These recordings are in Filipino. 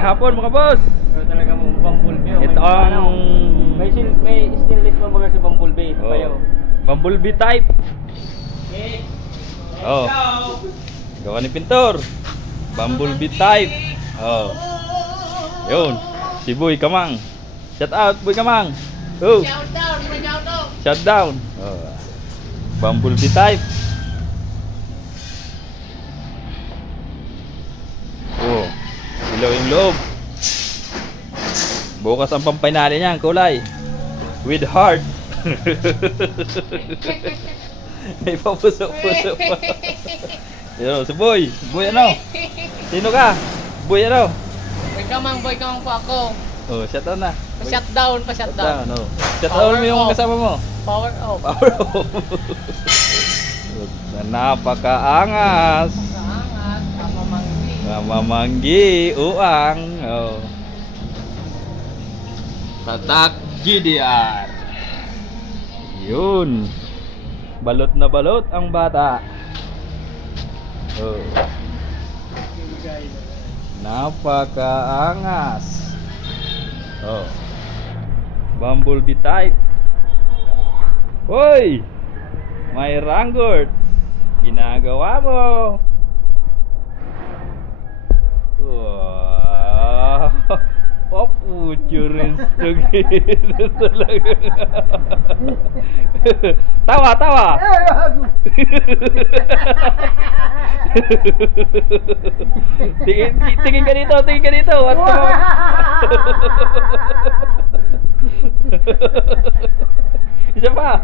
Ngayong hapon mga boss. Pero talaga mong bumblebee. Ito ang may stainless pa baga si bumblebee. Ito pa yun. Bumblebee type. Okay. Oh. Gawa ni pintor. Bumblebee type. Oh. Yun. Si Boy Kamang. Shout out Boy Kamang. Oh. Shout down. Oh. Bumblebee type. Oh. Ilaw yung loob. Bukas ang pampainali niyan, kulay. With heart. May papuso-puso pa. Yo, si Boy. Boy ano? Sino ka? Boy ano? Boy kamang po ako. Oh, shutdown na. Pa-shutdown. Oh. Shutdown mo yung kasama mo. Power off. Power off. Napakaangas. Kaangat, kamamanggi. Mamanggi, uang. Oh. Tatak GDR. Yun. Balot na balot ang bata. Oh. Napakaangas. Oh. Bumblebee type. Hoy! May ranggort. Ginagawa mo. Wow. Oh, futurist gitu talaga. Tawa. Tingin ka dito. At isa pa.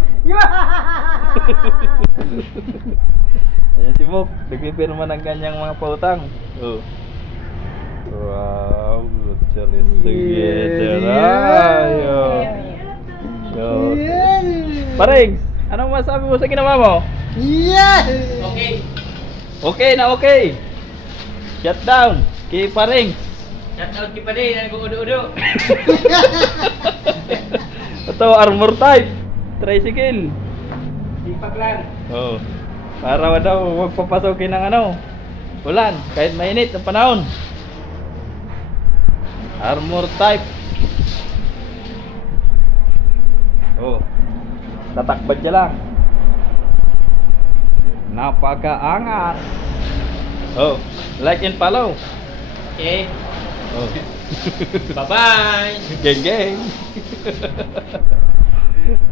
Ayan si Mok, nagpipirma ng kanyang mga pautang. Oh. Wow, good choice together. Ayo. Pareng, anong masabi mo sa ginawa mo? Okay. Okay na okay. Shut down. Kay Pareng. Shoutout ki pa din, nag-udo-udo. Ito, armor type. Tricycle. Sipag lang. Oh. Para daw magpapasokin ng ano. Ulan, kahit mainit ang panahon. Armor type. Oh. Tatakbad siya lang. Napakaangas. Oh, like and follow. Okay. Oh. Bye-bye. Geng geng.